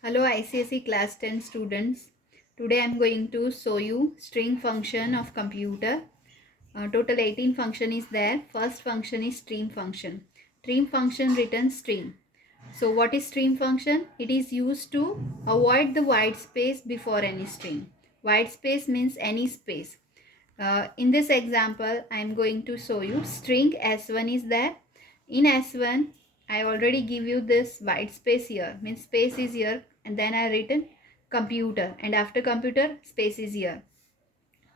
Hello ICSE class 10 students. Today I am going to show you string function of computer. Total 18 function is there. First function is stream function. Stream function returns string. So what is stream function? It is used to avoid the white space before any string. White space means any space. In this example, I am going to show you string S1 is there. In S1, I already give you this white space here, means space is here, and then I written computer, and after computer space is here.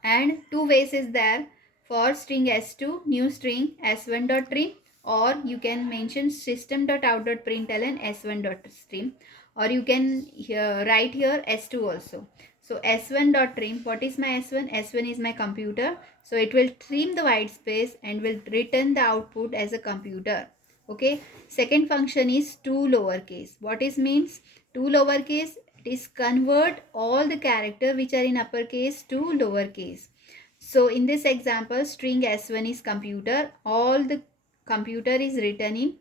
And two ways is there for string S2, new string S1 dot string, or you can mention system dot out dot println S1 dot stream, or you can write here S2 also. So S1 dot trim, what is my S1? S1 is my computer. So it will trim the white space and will return the output as a computer. Okay. Second function is to lowercase. What is means? To lowercase, it is convert all the character which are in uppercase to lowercase. So in this example, string S1 is computer. All the computer is written in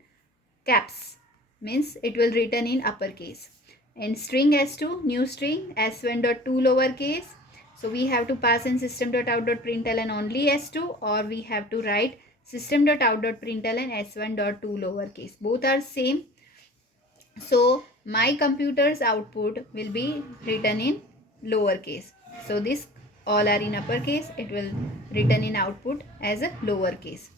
caps, means it will written in uppercase. And string S2, new string S1 dot to lowercase. So we have to pass in system dot out dot println only S2, or we have to write system dot out dot println S1 dot to lowercase. Both are same. So my computer's output will be written in lowercase. So this all are in uppercase. It will written in output as a lowercase.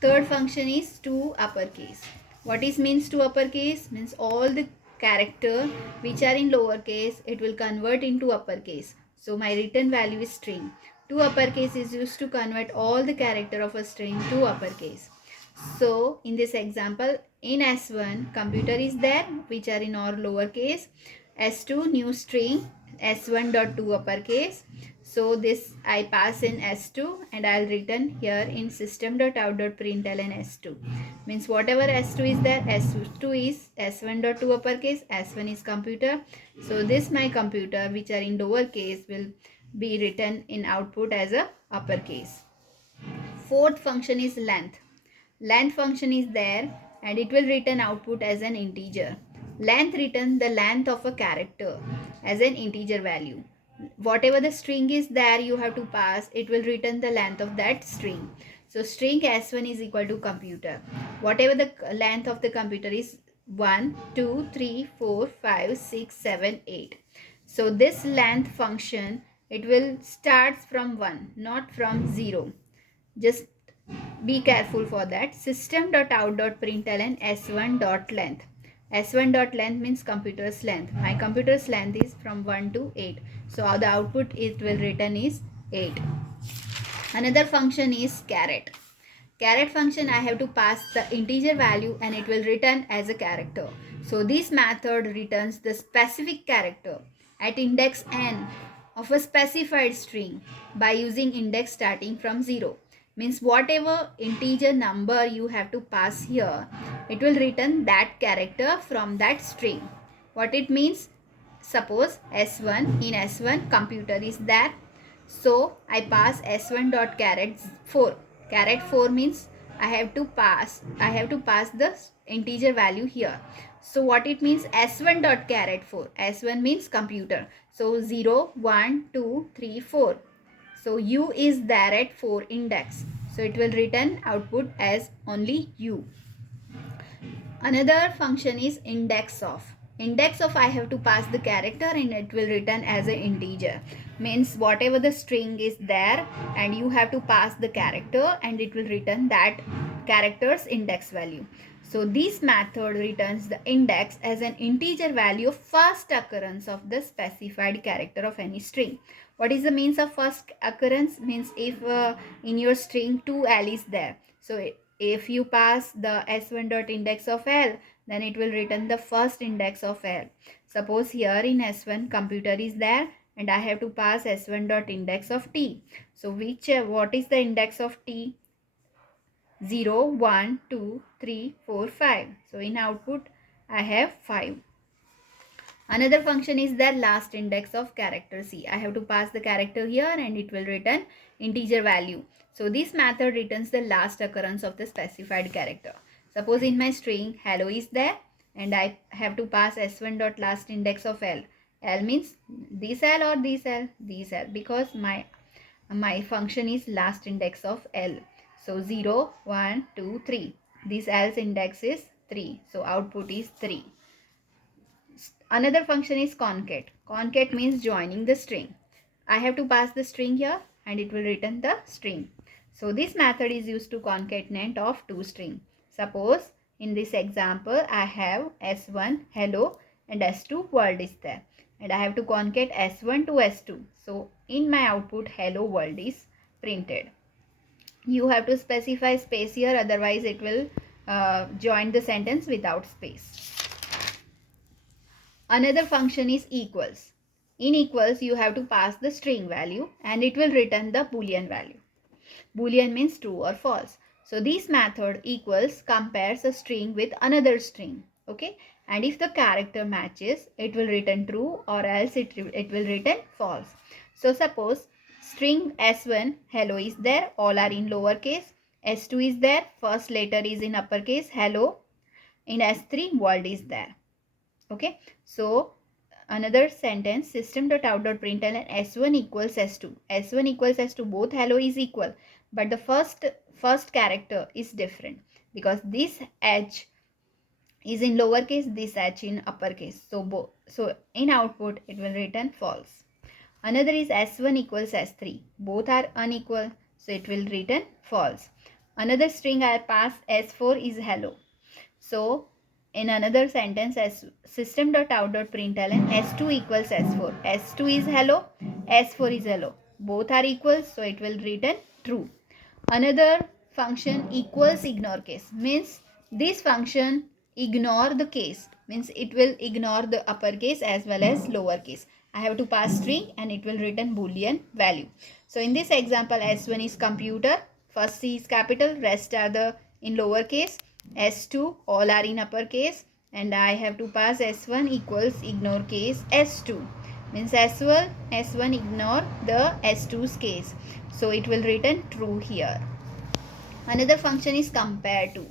Third function is to uppercase. What is means to uppercase? Means all the character which are in lowercase, it will convert into uppercase. So my return value is string. To uppercase is used to convert all the character of a string to uppercase. So in this example, in S1 computer is there which are in all lowercase, S2 new string S1 dot to uppercase. So this I pass in S2 and I'll return here in system dot out dot println S2. Means whatever S2 is there, S2 is S1 dot to uppercase, S1 is computer. So this my computer which are in lowercase will be written in output as a uppercase. Fourth function is length. Length function is there and it will return output as an integer. Length returns the length of a character as an integer value. Whatever the string is there you have to pass, it will return the length of that string. So string S1 is equal to computer. Whatever the length of the computer is 1, 2, 3, 4, 5, 6, 7, 8. So this length function, it will starts from 1, not from 0. Just be careful for that. System.out.println s1.length. s1.length means computer's length. My computer's length is from 1 to 8. So the output it will return is 8. Another function is caret. Caret function, I have to pass the integer value and it will return as a character. So this method returns the specific character at index n of a specified string by using index starting from 0. Means whatever integer number you have to pass here, it will return that character from that string. What it means? Suppose S1, in S1 computer is there. So I pass S1 dot caret 4. Caret 4 means I have to pass the integer value here. So what it means? S1 dot caret 4. S1 means computer. So 0, 1, 2, 3, 4. So U is there at 4 index. So it will return output as only U. Another function is index of. Index of, I have to pass the character and it will return as an integer. Means whatever the string is there and you have to pass the character and it will return that character's index value. So this method returns the index as an integer value of first occurrence of the specified character of any string. What is the means of first occurrence? Means if in your string 2L is there. So if you pass the S1 dot index of L, then it will return the first index of L. Suppose here in S1 computer is there and I have to pass S1 dot index of T. So what is the index of T? 0, 1, 2, 3, 4, 5. So in output I have 5. Another function is the last index of character C. I have to pass the character here and it will return integer value. So this method returns the last occurrence of the specified character. Suppose in my string hello is there and I have to pass s1 dot last index of L. L means this L or this L? This L, because my function is last index of L. So 0, 1, 2, 3. This L's index is 3. So output is 3. Another function is concat. Concat means joining the string. I have to pass the string here and it will return the string. So this method is used to concatenate of two strings. Suppose in this example I have S1 hello and S2 world is there. And I have to concat S1 to S2. So in my output hello world is printed. You have to specify space here, otherwise it will join the sentence without space. Another function is equals. In equals, you have to pass the string value and it will return the boolean value. Boolean means true or false. So this method equals compares a string with another string. Okay. And if the character matches, it will return true, or else it will return false. So suppose string S1 hello is there, all are in lowercase. S2 is there, first letter is in uppercase, hello. In S3 world is there. Okay, so another sentence, system.out.println s1 equals s2. S1 equals s2, both hello is equal, but the first character is different, because this h is in lowercase, this h in uppercase. So in output it will return false. Another is s1 equals s3, both are unequal, so it will return false. Another string I pass s4 is hello. So in another sentence, as system.out.println s2 equals s4. S2 is hello, s4 is hello. Both are equal, so it will return true. Another function equals ignore case means this function ignore the case, means it will ignore the uppercase as well as lowercase. I have to pass string and it will return boolean value. So in this example, s1 is computer, first C is capital, rest are the in lowercase, s2 all are in uppercase, and I have to pass s1 equals ignore case s2, means s1 ignore the s2's case, so it will return true here. Another function is compare to.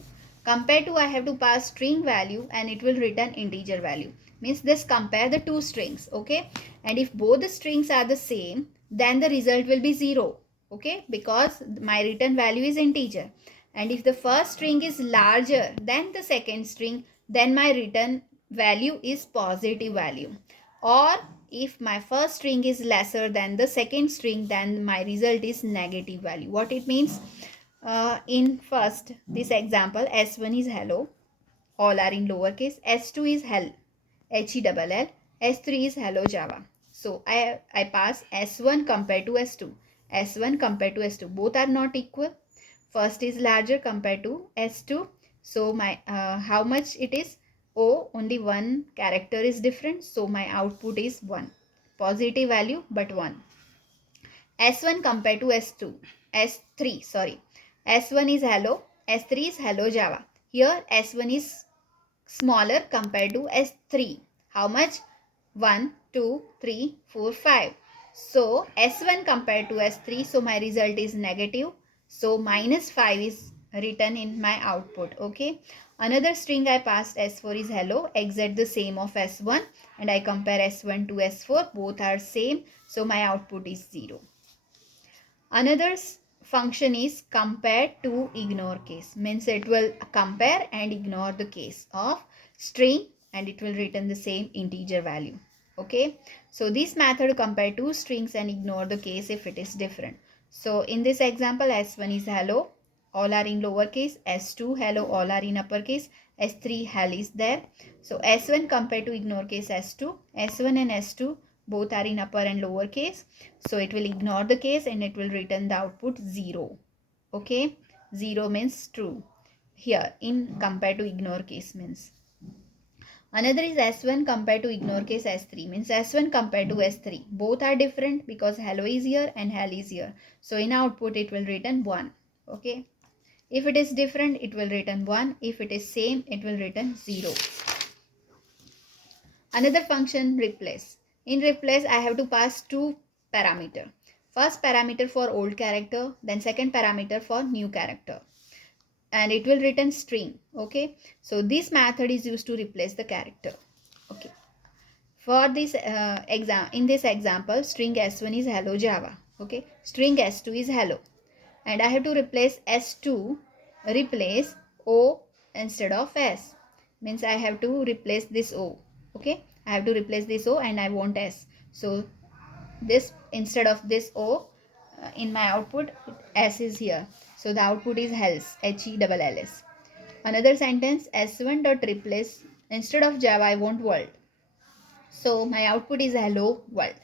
Compare to, I have to pass string value and it will return integer value. Means this compare the two strings, okay? And if both the strings are the same, then the result will be 0, okay? Because my return value is integer. And if the first string is larger than the second string, then my return value is positive value. Or if my first string is lesser than the second string, then my result is negative value. What it means? In first this example, s1 is hello, all are in lowercase, s2 is hell, HELL, s3 is hello java. So I pass s1 compared to s2, s1 compared to s2, both are not equal. First is larger compared to s2, so my how much it is? Oh, only one character is different, so my output is 1, positive value but 1. S1 compared to S2, S3, sorry. S1 is hello, S3 is hello Java. Here S1 is smaller compared to S3. How much? 1, 2, 3, 4, 5. So S1 compared to S3, so my result is negative. So minus 5 is written in my output, okay. Another string I passed S4 is hello, exact the same of S1, and I compare S1 to S4, both are same, so my output is 0. Another function is compare to ignore case, means it will compare and ignore the case of string and it will return the same integer value, okay. So this method compare two strings and ignore the case if it is different. So in this example, s1 is hello, all are in lowercase, s2 hello, all are in uppercase, s3 hell is there. So s1 compare to ignore case s2, s1 and s2 both are in upper and lower case, so it will ignore the case and it will return the output 0, okay. 0 means true here in compare to ignore case means. Another is s1 compared to ignore case s3, means s1 compared to s3, both are different because hello is here and hell is here, so in output it will return 1, okay. If it is different, it will return 1. If it is same, it will return 0. Another function, replace. In replace, I have to pass two parameters. First parameter for old character, then second parameter for new character. and it will return string. Okay, so this method is used to replace the character. Okay, for this in this example, string s1 is hello Java. Okay, string s2 is hello, and I have to replace s2, replace o instead of s, means I have to replace this o. Okay, I have to replace this o and I want s. So this, instead of this o, in my output s is here, so the output is health, HELLS. Another sentence, s1 dot replace, instead of Java I want world, so my output is hello world.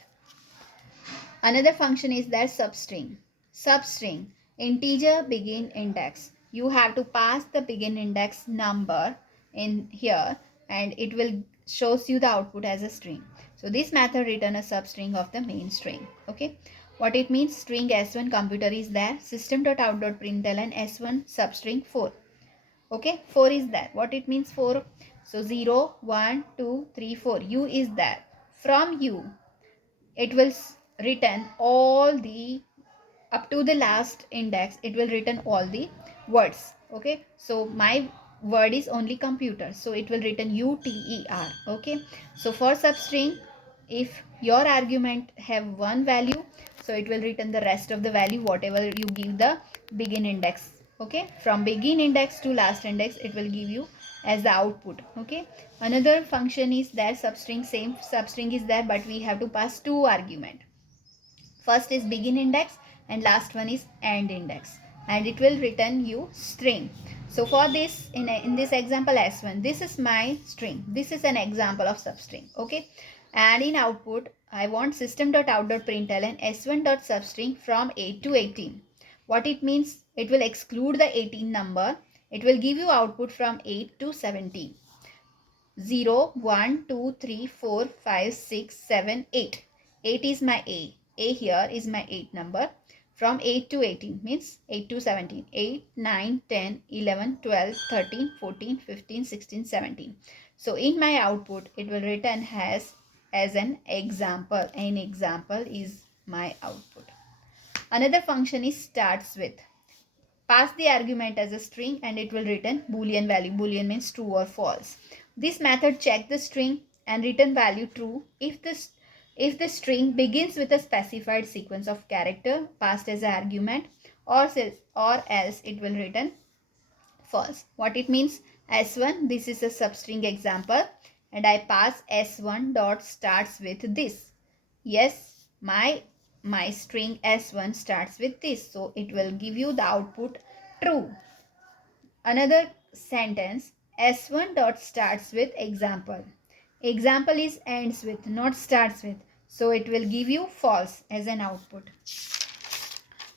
Another function is that substring. Substring, integer begin index. You have to pass the begin index number in here and it will shows you the output as a string. So this method return a substring of the main string. Okay. What it means, string s1 computer is there, system.out.println s1 substring 4. Okay, 4 is there. What it means 4? So 0, 1, 2, 3, 4. U is there. From U, it will return all the, up to the last index it will return all the words. Okay, so my word is only computer, so it will return UTER. Okay, so for substring, if your argument have one value, so it will return the rest of the value whatever you give the begin index. Okay, from begin index to last index it will give you as the output. Okay, another function is that substring, same substring is there, but we have to pass two argument. First is begin index and last one is end index, and it will return you string. So for this, in this example s1, this is my string, this is an example of substring. Okay, and in output I want system.out.println s1.substring from 8 to 18. What it means, it will exclude the 18 number, it will give you output from 8 to 17. 0, 1, 2, 3, 4, 5, 6, 7, 8. 8 is my A. A here is my 8 number. From 8 to 18 means 8 to 17. 8, 9, 10, 11, 12, 13, 14, 15, 16, 17. So in my output, it will return as an example. An example is my output. Another function is starts with. Pass the argument as a string and it will return boolean value. Boolean means true or false. This method check the string and return value true if the string begins with a specified sequence of character passed as an argument, or else it will return false. What it means, s1, this is a substring example and I pass s1 dot starts with this. Yes, my string s1 starts with this, so it will give you the output true. Another sentence, s1 dot starts with example. Example is ends with, not starts with, so it will give you false as an output.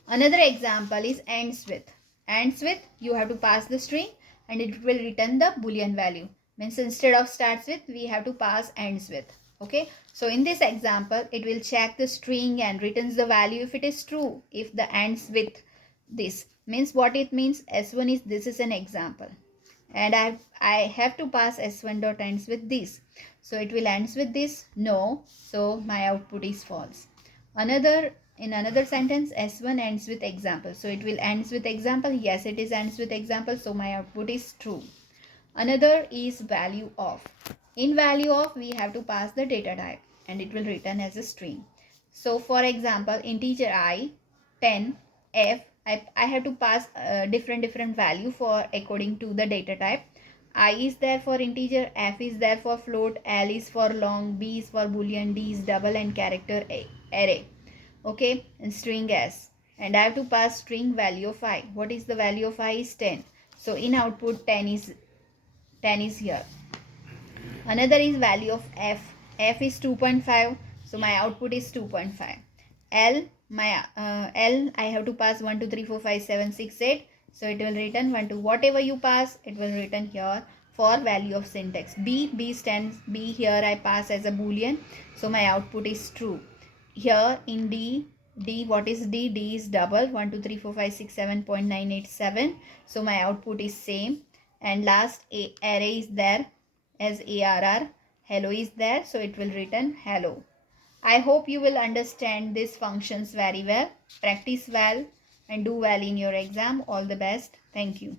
Another example is ends with. Ends with, you have to pass the string and it will return the boolean value. Means instead of starts with, we have to pass ends with. Okay, so in this example, it will check the string and returns the value if it is true, if the ends with this. Means what it means, s1 is, this is an example. And I have to pass s1 dot ends with this. So it will ends with this, no, so my output is false. In another sentence, s1 ends with example, so it will ends with example. Yes, it is ends with example, so my output is true. Another is value of. In value of, we have to pass the data type and it will return as a string. So for example, integer I, 10, f, I have to pass different value for according to the data type. I is there for integer, f is there for float, l is for long, b is for boolean, d is double, and character array. Okay, and string s, and I have to pass string value of I. What is the value of I is 10. So in output 10 is here. Another is value of f. F is 2.5, so my output is 2.5. L, my L, I have to pass 1 2 3 4 5 7 6 8, so it will return 1 2. Whatever you pass, it will return here for value of syntax. B stands, B here I pass as a boolean, so my output is true. Here in D, what is D? D is double, 1 2 3 4 5 6 7.987, so my output is same. And last array is there as ARR. Hello is there, so it will return hello. I hope you will understand these functions very well. Practice well and do well in your exam. All the best. Thank you.